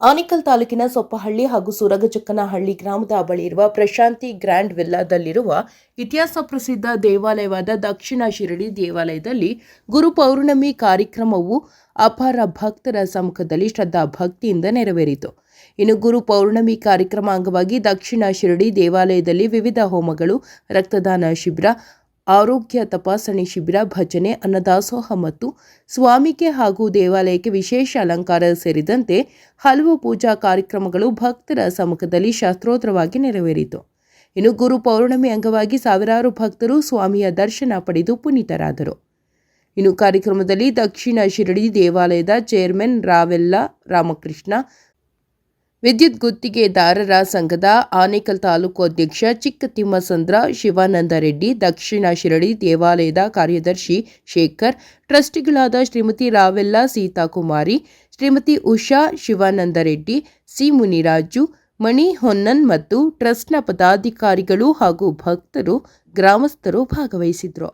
ಆನೇಕಲ್ ತಾಲೂಕಿನ ಸೊಪ್ಪಹಳ್ಳಿ ಹಾಗೂ ಸುರಗಚಕ್ಕನಹಳ್ಳಿ ಗ್ರಾಮದ ಬಳಿ ಇರುವ ಪ್ರಶಾಂತಿ ಗ್ರ್ಯಾಂಡ್ ವಿಲ್ಲಾದಲ್ಲಿರುವ ಇತಿಹಾಸ ಪ್ರಸಿದ್ಧ ದೇವಾಲಯವಾದ ದಕ್ಷಿಣ ಶಿರಡಿ ದೇವಾಲಯದಲ್ಲಿ ಗುರು ಪೌರ್ಣಮಿ ಕಾರ್ಯಕ್ರಮವು ಅಪಾರ ಭಕ್ತರ ಸಮ್ಮುಖದಲ್ಲಿ ಶ್ರದ್ಧಾ ಭಕ್ತಿಯಿಂದ ನೆರವೇರಿತು. ಇನ್ನು ಗುರು ಪೌರ್ಣಮಿ ಕಾರ್ಯಕ್ರಮ ಅಂಗವಾಗಿ ದಕ್ಷಿಣ ಶಿರಡಿ ದೇವಾಲಯದಲ್ಲಿ ವಿವಿಧ ಹೋಮಗಳು, ರಕ್ತದಾನ ಶಿಬಿರ, ಆರೋಗ್ಯ ತಪಾಸಣೆ ಶಿಬಿರ, ಭಜನೆ, ಅನ್ನದಾಸೋಹ ಮತ್ತು ಸ್ವಾಮಿಗೆ ಹಾಗೂ ದೇವಾಲಯಕ್ಕೆ ವಿಶೇಷ ಅಲಂಕಾರ ಸೇರಿದಂತೆ ಹಲವು ಪೂಜಾ ಕಾರ್ಯಕ್ರಮಗಳು ಭಕ್ತರ ಸಮ್ಮುಖದಲ್ಲಿ ಶಾಸ್ತ್ರೋತ್ರವಾಗಿ ನೆರವೇರಿತು. ಇನ್ನು ಗುರು ಪೌರ್ಣಮಿ ಅಂಗವಾಗಿ ಸಾವಿರಾರು ಭಕ್ತರು ಸ್ವಾಮಿಯ ದರ್ಶನ ಪಡೆದು ಪುನೀತರಾದರು. ಇನ್ನು ಕಾರ್ಯಕ್ರಮದಲ್ಲಿ ದಕ್ಷಿಣ ಶಿರಡಿ ದೇವಾಲಯದ ಚೇರ್ಮನ್ ರಾವೆಲ್ಲ ರಾಮಕೃಷ್ಣ, ವಿದ್ಯುತ್ ಗುತ್ತಿಗೆದಾರರ ಸಂಘದ ಆನೇಕಲ್ ತಾಲೂಕು ಅಧ್ಯಕ್ಷ ಚಿಕ್ಕತಿಮ್ಮಸಂದ್ರ ಶಿವಾನಂದ ರೆಡ್ಡಿ, ದಕ್ಷಿಣ ಶಿರಡಿ ದೇವಾಲಯದ ಕಾರ್ಯದರ್ಶಿ ಶೇಖರ್, ಟ್ರಸ್ಟಿಗಳಾದ ಶ್ರೀಮತಿ ರಾವೆಲ್ಲ ಸೀತಾಕುಮಾರಿ, ಶ್ರೀಮತಿ ಉಷಾ ಶಿವಾನಂದ ರೆಡ್ಡಿ, ಸಿ ಮುನಿರಾಜು, ಮಣಿ ಹೊನ್ನನ್ ಮತ್ತು ಟ್ರಸ್ಟ್ನ ಪದಾಧಿಕಾರಿಗಳು ಹಾಗೂ ಭಕ್ತರು, ಗ್ರಾಮಸ್ಥರು ಭಾಗವಹಿಸಿದ್ರು.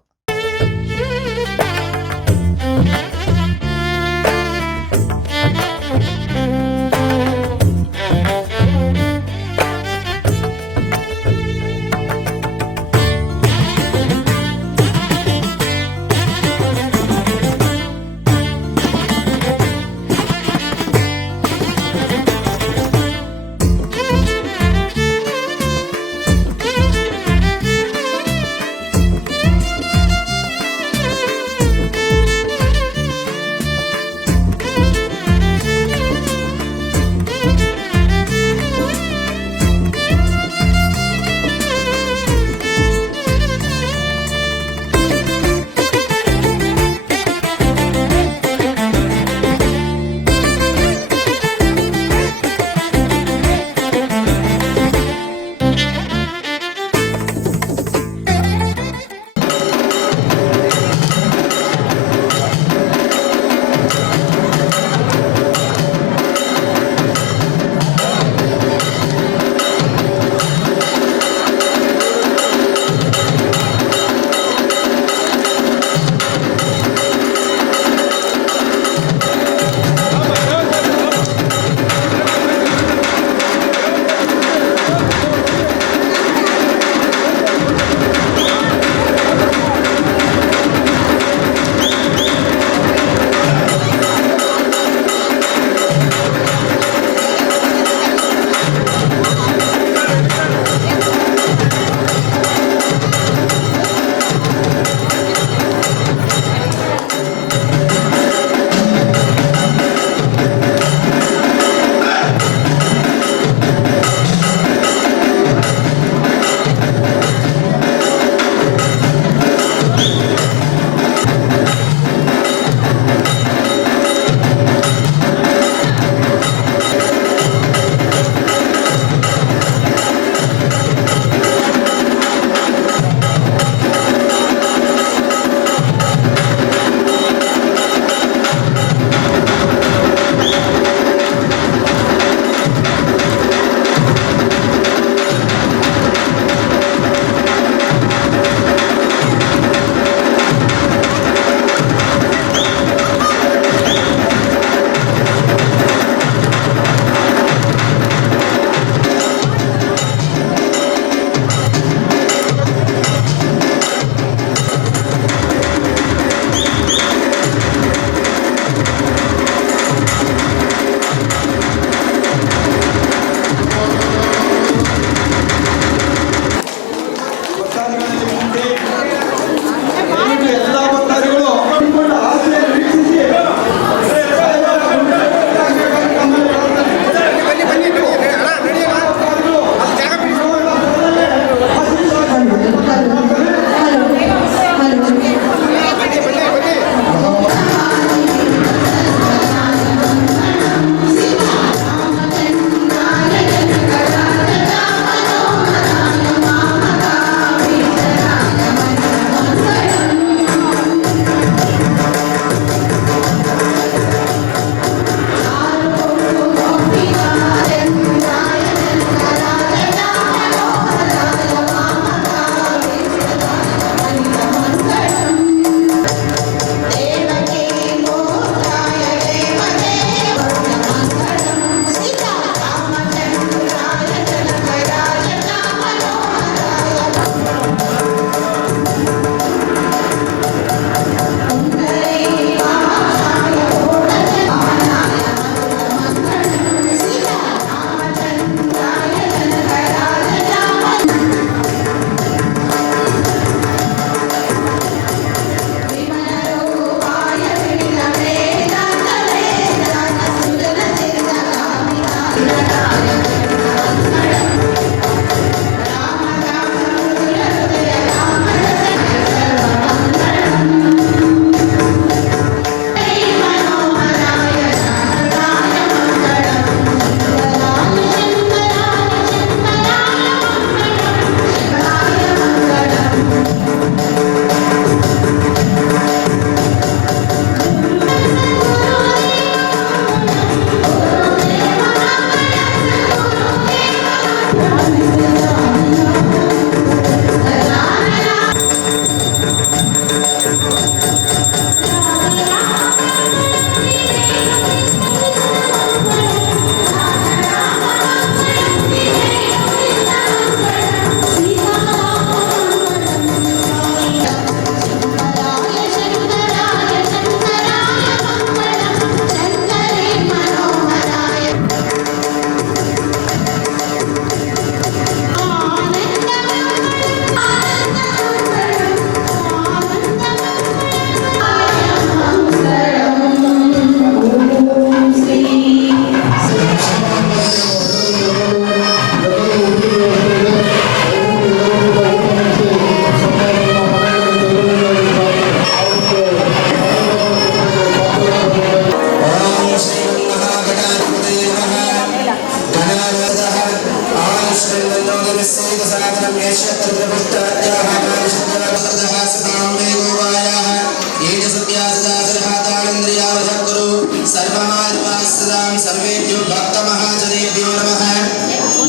सर्वेभ्यो भक्त महाजनेभ्यो नमः।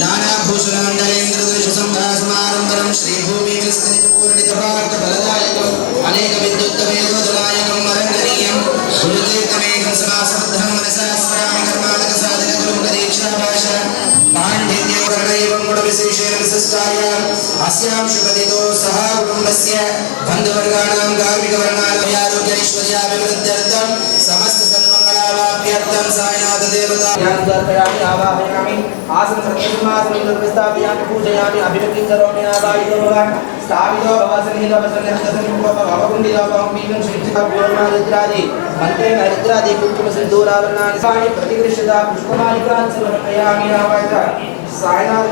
नानाभूषणमण्डलेन्द्रदृशसंभासमारम्भरं श्रीभूमिकृष्णपूर्णितभार्गफलदायकम् अनेक विद्युत्तमेदोदलायकं वरङ्गनीयं गुरुतीर्थमेकं समासबद्धं मनसा स्मरामि कर्मादकसाधकगुरुमुखदीक्षाभाष पाण्डित्यैवं गुणविशेषेण विशिष्टायाम् अस्यां शुभदितो सह कुटुम्बस्य बन्धुवर्गाणां कार्मिकवर्णानां आरोग्यैश्वर्याभिवृद्ध्यर्थं समस्त सन्मङ्गलावाप्यर्थं सायनाथ देवता ज्ञानदर्पयामि आवाहयामि आसन सत्यसमासनं प्रस्तावयामि पूजयामि अभिवृद्धिं करोमि आवाहितो भव स्थापितो भव सन्निहितो सन्निहितो भवकुण्डितो भवपीतं श्रीचित्तपूर्णरुद्रादि मन्त्रेण रुद्रादि कुङ्कुमसिन्दूरावरणानि स्वामि प्रतिगृह्यता पुष्पमालिकान् समर्पयामि आवाहय सायनाथ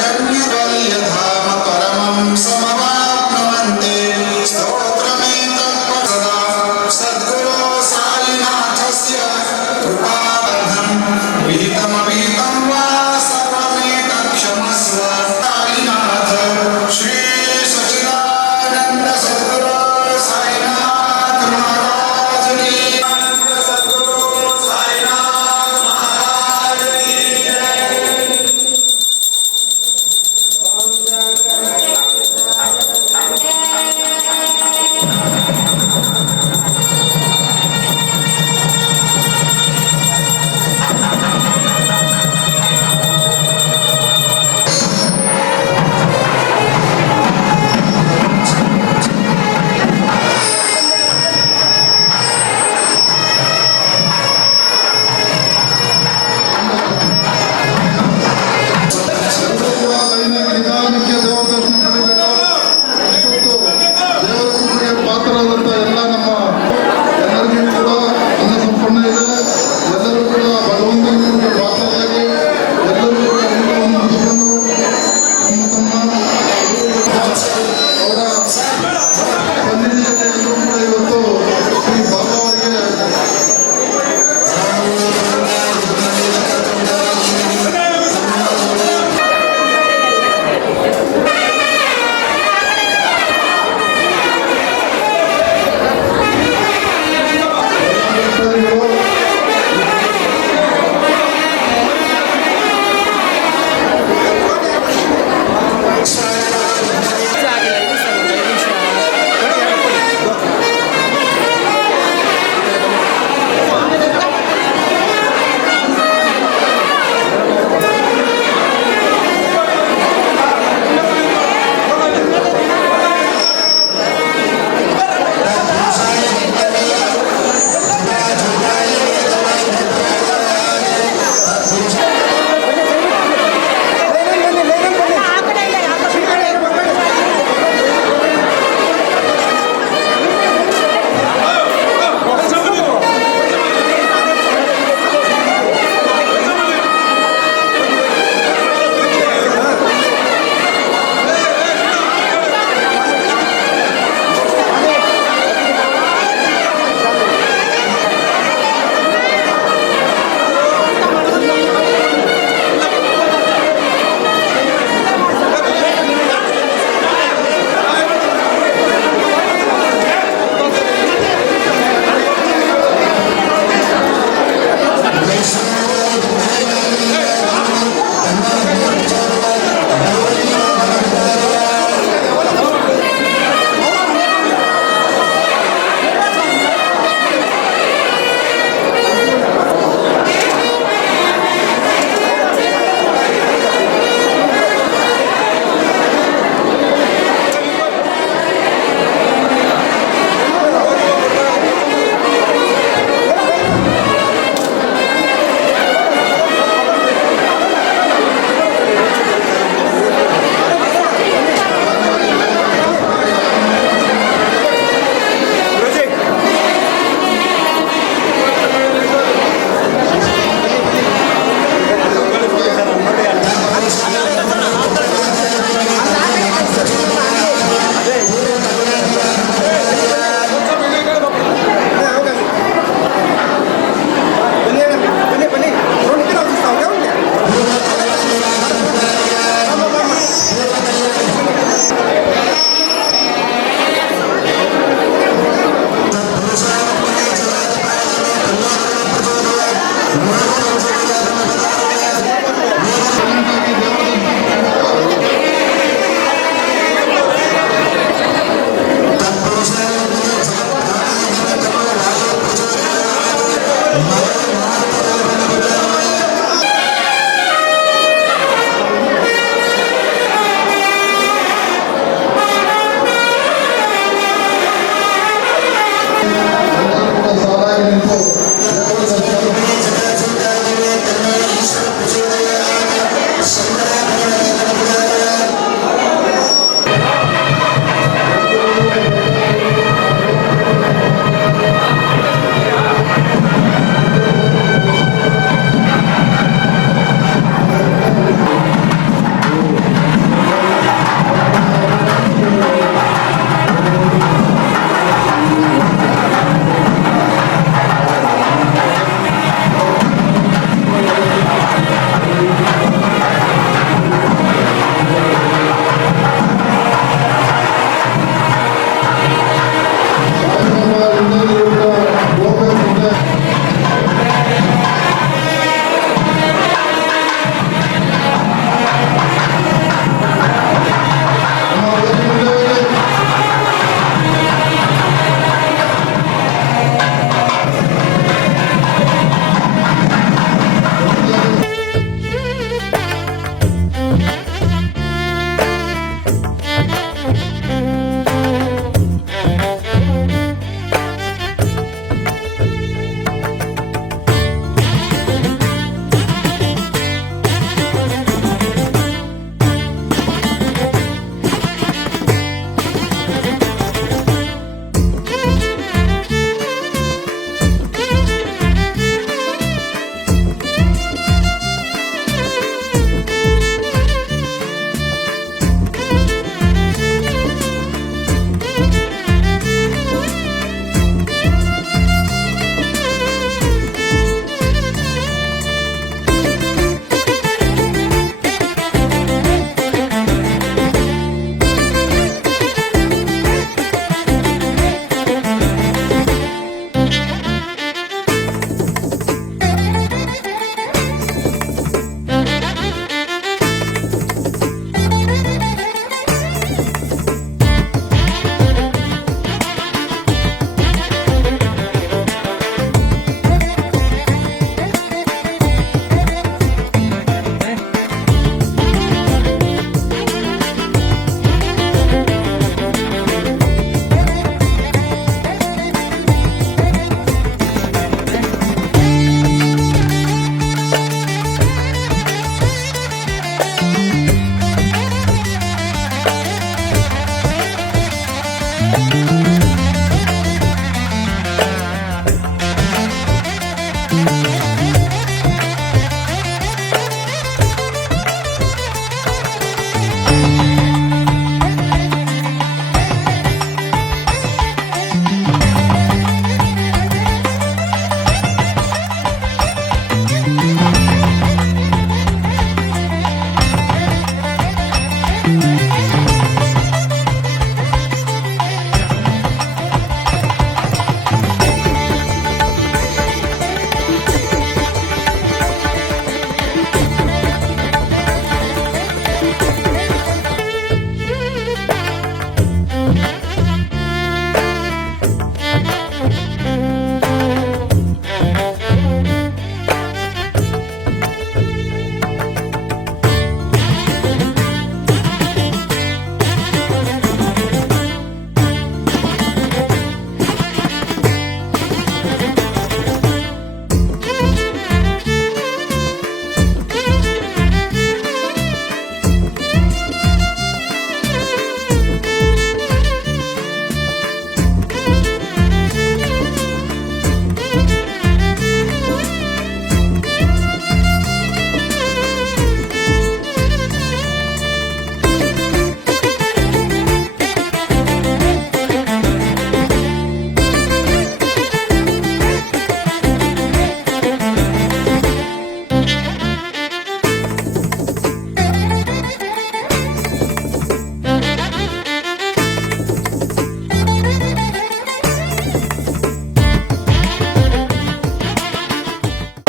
जन्यवल्यधाम परमं समवाप्नुवन्ते स्तोत्रमेतत् सदा सद्गुरो साईनाथस्य कृपाबद्धं विहितमविहितं वा सर्वमेतत् क्षमस्व साईनाथ श्री सच्चिदानन्द सद्गुरो साईनाथ महाराज की सद्गुरो साईनाथ महाराज की जय।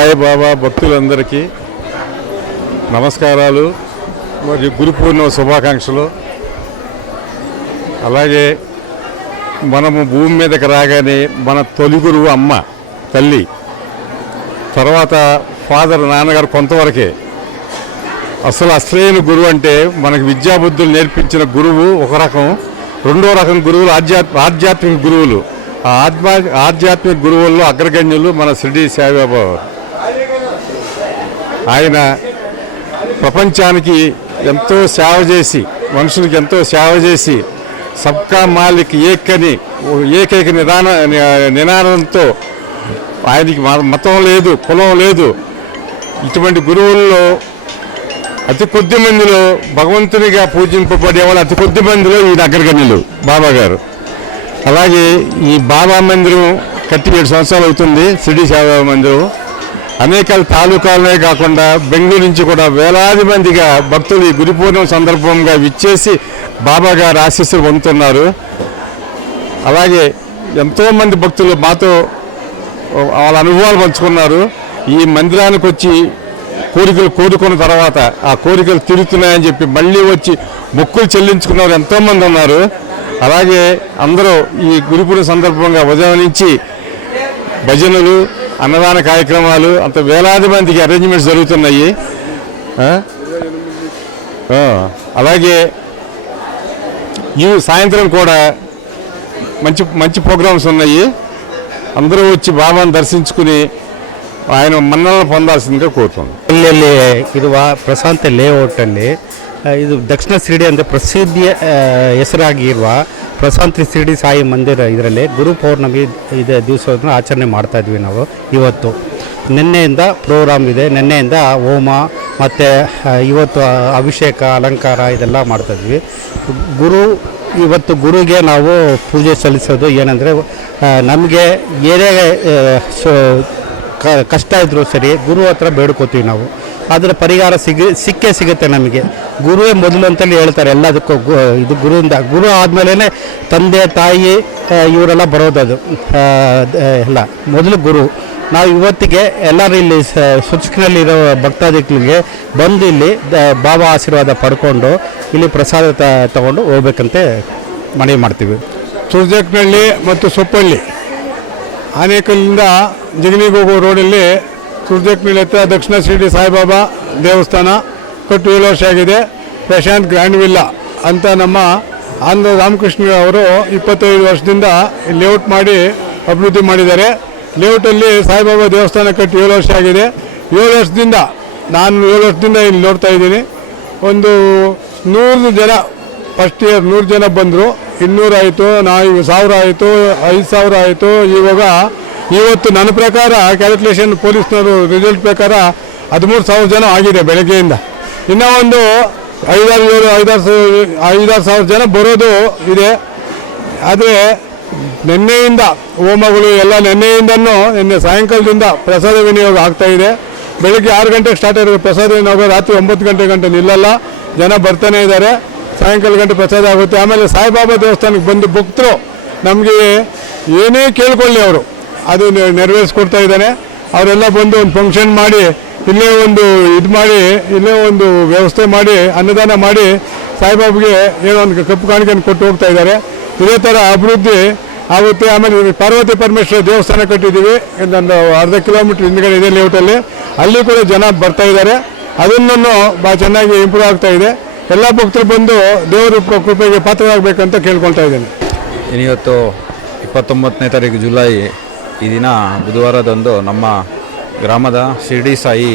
సాయిబాబా భక్తులందరికీ నమస్కారాలు మరియు గురు పూర్ణిమ శుభాకాంక్షలు. అలాగే మనము భూమి మీదకి రాగానే మన తొలి గురువు అమ్మ తల్లి, తర్వాత ఫాదర్ నాన్నగారు కొంతవరకే. అసలు అసలైన గురువు అంటే మనకు విద్యాబుద్ధులు నేర్పించిన గురువు ఒక రకం, రెండో రకం గురువులు ఆధ్యాత్మిక గురువులు. ఆ ఆధ్యాత్మిక గురువుల్లో అగ్రగణ్యులు మన షిరిడి సాయిబాబా. ఆయన ప్రపంచానికి ఎంతో సేవ చేసి, మనుషులకి ఎంతో సేవ చేసి, సబ్కా మాలిక్ ఏకని ఏకైక నినాదంతో ఆయనకి మతం లేదు, కులం లేదు. ఇటువంటి గురువుల్లో అతి కొద్ది మందిలో భగవంతునిగా పూజింపబడేవాళ్ళు అతి కొద్ది మందిలో ఈ అగ్రగణ్యులు బాబా గారు. అలాగే ఈ బాబా మందిరం కట్టి 7 సంవత్సరాలు అవుతుంది. షిరిడి సాయిబాబా మందిరం అనేక తాలూకాలనే కాకుండా బెంగళూరు నుంచి కూడా వేలాది మందిగా భక్తులు ఈ గురు పూర్ణిమ సందర్భంగా విచ్చేసి బాబా గారు ఆశీస్సులు పొందుతున్నారు. అలాగే ఎంతోమంది భక్తులు మాతో వాళ్ళ అనుభవాలు పంచుకున్నారు. ఈ మందిరానికి వచ్చి కోరికలు కోరుకున్న తర్వాత ఆ కోరికలు తీరుతున్నాయని చెప్పి మళ్ళీ వచ్చి మొక్కులు చెల్లించుకున్నారు ఎంతోమంది ఉన్నారు. అలాగే అందరూ ఈ గురు పూర్ణిమ సందర్భంగా ఉదయం నుంచి భజనలు, అన్నదాన కార్యక్రమాలు, అంత వేలాది మందికి అరేంజ్మెంట్స్ జరుగుతున్నాయి. అలాగే ఈ సాయంత్రం కూడా మంచి మంచి ప్రోగ్రామ్స్ ఉన్నాయి. అందరూ వచ్చి బాబాను దర్శించుకుని ఆయన ಮನ್ನನ್ನು ಹೊಂದಾಲ್ಸಿಂದ ಕೋರುತ್ತೇನೆ. ಇಲ್ಲಿ ಇರುವ ಪ್ರಶಾಂತ ಲೇಔಟ್ ಅಲ್ಲಿ ಇದು ದಕ್ಷಿಣ ಶಿರಡಿ ಅಂತ ಪ್ರಸಿದ್ಧಿಯ ಹೆಸರಾಗಿರುವ ಪ್ರಶಾಂತಿ ಶಿರಡಿ ಸಾಯಿ ಮಂದಿರ ಇದರಲ್ಲಿ ಗುರು ಪೌರ್ಣಮಿ ಇದೆ ದಿವಸವನ್ನು ಆಚರಣೆ ಮಾಡ್ತಾ ಇದ್ವಿ ನಾವು. ಇವತ್ತು ನಿನ್ನೆಯಿಂದ ಪ್ರೋಗ್ರಾಮ್ ಇದೆ. ನಿನ್ನೆಯಿಂದ ಹೋಮ ಮತ್ತು ಇವತ್ತು ಅಭಿಷೇಕ ಅಲಂಕಾರ ಇದೆಲ್ಲ ಮಾಡ್ತಾಯಿದ್ವಿ. ಇವತ್ತು ಗುರುಗೆ ನಾವು ಪೂಜೆ ಸಲ್ಲಿಸೋದು ಏನಂದರೆ, ನಮಗೆ ಏನೇ ಕಷ್ಟ ಇದ್ದರೂ ಸರಿ ಗುರು ಹತ್ರ ಬೇಡ್ಕೋತೀವಿ ನಾವು. ಅದರ ಪರಿಹಾರ ಸಿಕ್ಕೇ ಸಿಗುತ್ತೆ ನಮಗೆ. ಗುರುವೇ ಮೊದಲು ಅಂತಲೇ ಹೇಳ್ತಾರೆ ಎಲ್ಲದಕ್ಕೂ. ಇದು ಗುರುವಿಂದ, ಗುರು ಆದಮೇಲೆ ತಂದೆ ತಾಯಿ ಇವರೆಲ್ಲ ಬರೋದದು ಎಲ್ಲ ಮೊದಲು ಗುರು. ನಾವು ಇವತ್ತಿಗೆ ಎಲ್ಲರೂ ಇಲ್ಲಿ ಸುಚ್ಕಿನಲ್ಲಿರೋ ಭಕ್ತಾದಿಗಳಿಗೆ ಬಂದು ಇಲ್ಲಿ ಬಾಬಾ ಆಶೀರ್ವಾದ ಪಡ್ಕೊಂಡು ಇಲ್ಲಿ ಪ್ರಸಾದ ತಗೊಂಡು ಹೋಗ್ಬೇಕಂತ ಮನವಿ ಮಾಡ್ತೀವಿ. ತುರ್ಜಕ್ನಹಳ್ಳಿ ಮತ್ತು ಸೊಪ್ಪಳ್ಳಿ ಆನೇಕಲ್ಲಿಂದ ಜಿಗಣಿಗೆ ಹೋಗೋ ರೋಡಲ್ಲಿ ತುರ್ಜಕ್ನಹಳ್ಳಿ ಹತ್ರ ದಕ್ಷಿಣ ಶಿರಡಿ ಸಾಯಿಬಾಬಾ ದೇವಸ್ಥಾನ ಕಟ್ಟು 7 ವರ್ಷ ಆಗಿದೆ. ಪ್ರಶಾಂತ್ ಗ್ರ್ಯಾಂಡ್ ವಿಲ್ಲಾ ಅಂತ ನಮ್ಮ ಆಂಧ್ರ ರಾಮಕೃಷ್ಣ ಅವರು 25 ವರ್ಷದಿಂದ ಲೇಔಟ್ ಮಾಡಿ ಅಭಿವೃದ್ಧಿ ಮಾಡಿದ್ದಾರೆ. ಲೇಔಟಲ್ಲಿ ಸಾಯಿಬಾಬಾ ದೇವಸ್ಥಾನ ಕಟ್ಟಿ 7 ವರ್ಷ ಆಗಿದೆ. 7 ವರ್ಷದಿಂದ ನಾನು 7 ವರ್ಷದಿಂದ ಇಲ್ಲಿ ನೋಡ್ತಾ ಇದ್ದೀನಿ. ಒಂದು 100 ಜನ ಫಸ್ಟ್ ಇಯರ್ 100 ಜನ ಬಂದರು, 200 ಆಯಿತು, 1000 ಆಯಿತು, 5000 ಆಯಿತು. ಇವತ್ತು ನನ್ನ ಪ್ರಕಾರ ಕ್ಯಾಲ್ಕುಲೇಷನ್ ಪೊಲೀಸ್ನವರು ರಿಸಲ್ಟ್ ಪ್ರಕಾರ 13,000 ಜನ ಆಗಿದೆ ಬೆಳಗ್ಗೆಯಿಂದ. ಇನ್ನೂ ಒಂದು 5-6 ಸಾವಿರ ಜನ ಬರೋದು ಇದೆ. ಆದರೆ ನಿನ್ನೆಯಿಂದ ಹೋಮಗಳು ಎಲ್ಲ ನಿನ್ನೆ ಸಾಯಂಕಾಲದಿಂದ ಪ್ರಸಾದ ವಿನಿಯೋಗ ಆಗ್ತಾಯಿದೆ. ಬೆಳಗ್ಗೆ 6 ಗಂಟೆಗೆ ಸ್ಟಾರ್ಟ್ ಆಗಿರೋ ಪ್ರಸಾದ ವಿನಿಯೋಗ ರಾತ್ರಿ 9 ಗಂಟೆ ನಿಲ್ಲಲ್ಲ. ಜನ ಬರ್ತಾನೆ ಇದ್ದಾರೆ. ಸಾಯಂಕಾಲ ಗಂಟೆ ಪ್ರಸಾದ ಆಗುತ್ತೆ. ಆಮೇಲೆ ಸಾಯಿಬಾಬಾ ದೇವಸ್ಥಾನಕ್ಕೆ ಬಂದು ಭಕ್ತರು ನಮಗೆ ಏನೇ ಕೇಳ್ಕೊಳ್ಳಿ ಅವರು ಅದು ನೆರವೇರಿಸ್ಕೊಡ್ತಾ ಇದ್ದಾನೆ. ಅವರೆಲ್ಲ ಬಂದು ಒಂದು ಫಂಕ್ಷನ್ ಮಾಡಿ ಇಲ್ಲೇ ಒಂದು ವ್ಯವಸ್ಥೆ ಮಾಡಿ ಅನ್ನದಾನ ಮಾಡಿ ಸಾಯಿಬಾಬಾಗೆ ಏನೋ ಒಂದು ಕಪ್ಪು ಕಾಣಿಕೆಯನ್ನು ಕೊಟ್ಟು ಹೋಗ್ತಾ ಇದ್ದಾರೆ. ಇದೇ ಥರ ಅಭಿವೃದ್ಧಿ ಆಗುತ್ತೆ. ಆಮೇಲೆ ಪಾರ್ವತಿ ಪರಮೇಶ್ವರ ದೇವಸ್ಥಾನ ಕಟ್ಟಿದ್ದೀವಿ, ಒಂದು ಅರ್ಧ ಕಿಲೋಮೀಟ್ರ್ ಹಿಂದ್ಗಡೆ ಇದೆ ಲೇಔಟಲ್ಲಿ. ಅಲ್ಲಿ ಕೂಡ ಜನ ಬರ್ತಾ ಇದ್ದಾರೆ. ಅದನ್ನು ಭಾಳ ಚೆನ್ನಾಗಿ ಇಂಪ್ರೂವ್ ಆಗ್ತಾ ಇದೆ. ಎಲ್ಲ ಭಕ್ತರು ಬಂದು ದೇವರ ಕೃಪೆಗೆ ಪಾತ್ರರಾಗಬೇಕಂತ ಕೇಳ್ಕೊಳ್ತಾ ಇದ್ದೇನೆ. ಇವತ್ತು 29ನೇ ತಾರೀಕು ಜುಲೈ ಈ ದಿನ ಬುಧವಾರದಂದು ನಮ್ಮ ಗ್ರಾಮದ ಶಿರಡಿ ಸಾಯಿ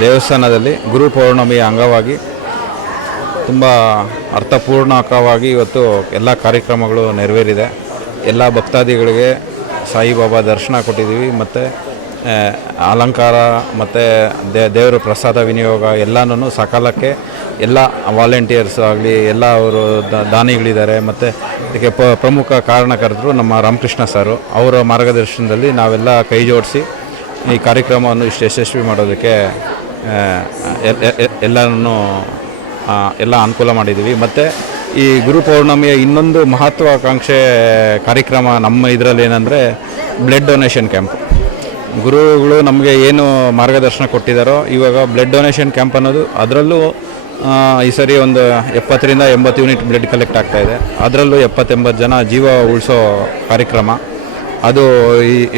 ದೇವಸ್ಥಾನದಲ್ಲಿ ಗುರು ಪೌರ್ಣಮಿಯ ಅಂಗವಾಗಿ ತುಂಬ ಅರ್ಥಪೂರ್ಣಕವಾಗಿ ಇವತ್ತು ಎಲ್ಲ ಕಾರ್ಯಕ್ರಮಗಳು ನೆರವೇರಿದೆ. ಎಲ್ಲ ಭಕ್ತಾದಿಗಳಿಗೆ ಸಾಯಿಬಾಬಾ ದರ್ಶನ ಕೊಟ್ಟಿದ್ದೀವಿ. ಮತ್ತು ಅಲಂಕಾರ ಮತ್ತು ದೇವರ ಪ್ರಸಾದ ವಿನಿಯೋಗ ಎಲ್ಲನೂ ಸಕಾಲಕ್ಕೆ ಎಲ್ಲ ವಾಲಂಟಿಯರ್ಸ್ ಆಗಲಿ ಎಲ್ಲ ಅವರು ದಾನಿಗಳಿದ್ದಾರೆ. ಮತ್ತು ಇದಕ್ಕೆ ಪ್ರಮುಖ ಕಾರಣಕರ್ತರು ನಮ್ಮ ರಾಮಕೃಷ್ಣ ಸರು. ಅವರ ಮಾರ್ಗದರ್ಶನದಲ್ಲಿ ನಾವೆಲ್ಲ ಕೈ ಜೋಡಿಸಿ ಈ ಕಾರ್ಯಕ್ರಮವನ್ನು ಇಷ್ಟು ಯಶಸ್ವಿ ಮಾಡೋದಕ್ಕೆ ಎಲ್ಲ ಅನುಕೂಲ ಮಾಡಿದ್ದೀವಿ. ಮತ್ತು ಈ ಗುರು ಪೌರ್ಣಮಿಯ ಇನ್ನೊಂದು ಮಹತ್ವಾಕಾಂಕ್ಷೆ ಕಾರ್ಯಕ್ರಮ ನಮ್ಮ ಇದರಲ್ಲಿ ಏನಂದರೆ ಬ್ಲಡ್ ಡೊನೇಷನ್ ಕ್ಯಾಂಪ್. ಗುರುಗಳು ನಮಗೆ ಏನು ಮಾರ್ಗದರ್ಶನ ಕೊಟ್ಟಿದ್ದಾರೋ, ಇವಾಗ ಬ್ಲಡ್ ಡೊನೇಷನ್ ಕ್ಯಾಂಪ್ ಅನ್ನೋದು ಅದರಲ್ಲೂ ಈ ಸರಿ ಒಂದು 70ರಿಂದ 80 ಯೂನಿಟ್ ಬ್ಲಡ್ ಕಲೆಕ್ಟ್ ಆಗ್ತಾಯಿದೆ. ಅದರಲ್ಲೂ 70-80 ಜನ ಜೀವ ಉಳಿಸೋ ಕಾರ್ಯಕ್ರಮ ಅದು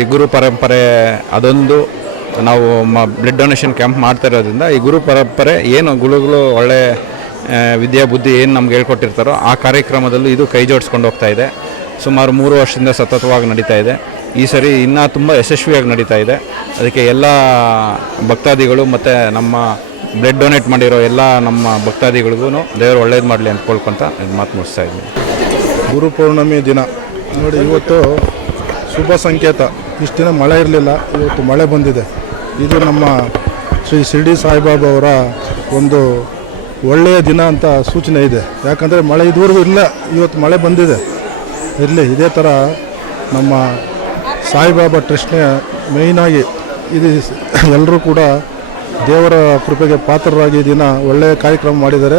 ಈ ಗುರು ಪರಂಪರೆ. ಅದೊಂದು ನಾವು ಬ್ಲಡ್ ಡೊನೇಷನ್ ಕ್ಯಾಂಪ್ ಮಾಡ್ತಾ ಇರೋದ್ರಿಂದ ಈ ಗುರು ಪರಂಪರೆ ಏನು ಗುರುಗಳು ಒಳ್ಳೆ ವಿದ್ಯಾ ಬುದ್ಧಿ ಏನು ನಮ್ಗೆ ಹೇಳ್ಕೊಟ್ಟಿರ್ತಾರೋ ಆ ಕಾರ್ಯಕ್ರಮದಲ್ಲೂ ಇದು ಕೈ ಜೋಡಿಸ್ಕೊಂಡು ಹೋಗ್ತಾ ಇದೆ. ಸುಮಾರು 3 ವರ್ಷದಿಂದ ಸತತವಾಗಿ ನಡೀತಾ ಇದೆ. ಈ ಸರಿ ಇನ್ನೂ ತುಂಬ ಯಶಸ್ವಿಯಾಗಿ ನಡೀತಾ ಇದೆ. ಅದಕ್ಕೆ ಎಲ್ಲ ಭಕ್ತಾದಿಗಳು ಮತ್ತು ನಮ್ಮ ಬ್ಲಡ್ ಡೊನೇಟ್ ಮಾಡಿರೋ ಎಲ್ಲ ನಮ್ಮ ಭಕ್ತಾದಿಗಳಿಗೂ ದೇವರು ಒಳ್ಳೇದು ಮಾಡಲಿ ಅಂತ ಕೇಳ್ಕೊತ ಮಾತು ಮುಗಿಸ್ತಾ ಇದ್ದೀನಿ. ಗುರು ಪೌರ್ಣಮಿ ದಿನ ನೋಡಿ, ಇವತ್ತು ಶುಭ ಸಂಕೇತ. ಇಷ್ಟು ದಿನ ಮಳೆ ಇರಲಿಲ್ಲ, ಇವತ್ತು ಮಳೆ ಬಂದಿದೆ. ಇದು ನಮ್ಮ ಶ್ರೀ ಶಿರ್ಡಿ ಸಾಯಿಬಾಬಾ ಅವರ ಒಂದು ಒಳ್ಳೆಯ ದಿನ ಅಂತ ಸೂಚನೆ ಇದೆ. ಯಾಕಂದರೆ ಮಳೆ ಇದುವರೆಗೂ ಇಲ್ಲ, ಇವತ್ತು ಮಳೆ ಬಂದಿದೆ. ಇರಲಿ, ಇದೇ ಥರ ನಮ್ಮ ಸಾಯಿಬಾಬಾ ಟ್ರಸ್ಟ್ನ ಮೇಯ್ನಾಗಿ ಇದು ಎಲ್ಲರೂ ಕೂಡ ದೇವರ ಕೃಪೆಗೆ ಪಾತ್ರರಾಗಿ ಈ ದಿನ ಒಳ್ಳೆಯ ಕಾರ್ಯಕ್ರಮ ಮಾಡಿದ್ದಾರೆ.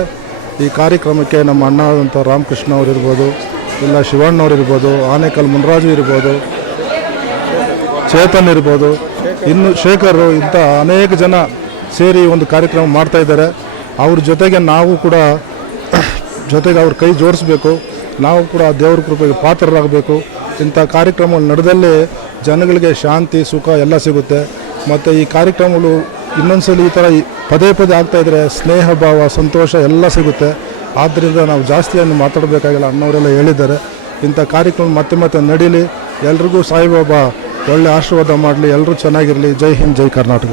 ಈ ಕಾರ್ಯಕ್ರಮಕ್ಕೆ ನಮ್ಮ ಅಣ್ಣ ಆದಂಥ ರಾಮಕೃಷ್ಣ ಅವರು ಇರ್ಬೋದು, ಇಲ್ಲ ಶಿವಣ್ಣವ್ರು ಇರ್ಬೋದು, ಆನೇಕಲ್ ಮುನ್ರಾಜು ಇರ್ಬೋದು, ಚೇತನ್ ಇರ್ಬೋದು, ಇನ್ನು ಶೇಖರು, ಇಂಥ ಅನೇಕ ಜನ ಸೇರಿ ಒಂದು ಕಾರ್ಯಕ್ರಮ ಮಾಡ್ತಾಯಿದ್ದಾರೆ. ಅವ್ರ ಜೊತೆಗೆ ನಾವು ಕೂಡ ಜೊತೆಗೆ ಅವ್ರ ಕೈ ಜೋಡಿಸ್ಬೇಕು. ನಾವು ಕೂಡ ದೇವ್ರ ಕೃಪೆಗೆ ಪಾತ್ರರಾಗಬೇಕು. ಇಂಥ ಕಾರ್ಯಕ್ರಮಗಳು ನಡೆದಲ್ಲೇ ಜನಗಳಿಗೆ ಶಾಂತಿ, ಸುಖ ಎಲ್ಲ ಸಿಗುತ್ತೆ. ಮತ್ತು ಈ ಕಾರ್ಯಕ್ರಮಗಳು ಇನ್ನೊಂದ್ಸಲಿ ಈ ಥರ ಪದೇ ಪದೇ ಆಗ್ತಾಯಿದ್ರೆ ಸ್ನೇಹ ಭಾವ, ಸಂತೋಷ ಎಲ್ಲ ಸಿಗುತ್ತೆ. ಆದ್ದರಿಂದ ನಾವು ಜಾಸ್ತಿಯನ್ನು ಮಾತಾಡಬೇಕಾಗಿಲ್ಲ, ಅಣ್ಣವರೆಲ್ಲ ಹೇಳಿದ್ದಾರೆ. ಇಂಥ ಕಾರ್ಯಕ್ರಮ ಮತ್ತೆ ಮತ್ತೆ ನಡೀಲಿ. ಎಲ್ರಿಗೂ ಸಾಯಿಬಾಬಾ ಒಳ್ಳೆ ಆಶೀರ್ವಾದ ಮಾಡಲಿ. ಎಲ್ಲರೂ ಚೆನ್ನಾಗಿರಲಿ. ಜೈ ಹಿಂದ್, ಜೈ ಕರ್ನಾಟಕ.